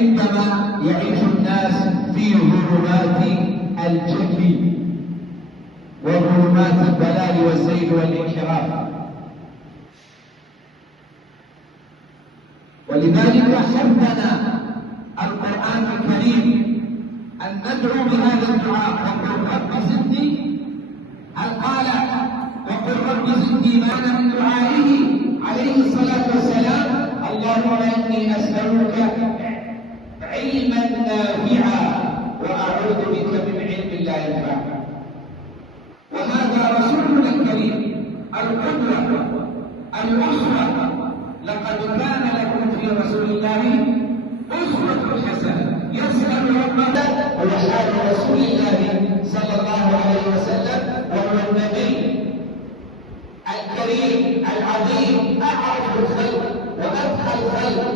عندما يعيش الناس في ظلمات الجهل وظلمات الضلال والزيغ والانحراف. ولذلك حثنا القرآن الكريم أن ندعو بهذا الدعاء وقل رب زدني. هل قال وقل رب زدني معنى من دعائه عليه الصلاة والسلام اللهم إني أسألك علما نافعا وأعوذ بك من علم لا ينفع. وهذا رسولنا الكريم القدوة الأسوة. لقد كان لكم في رسول الله أسوة حسنة يسأل ربه ويسأل رسول الله صلى الله عليه وسلم وهو النبي الكريم العظيم أعرف الخلق وأتقى الخلق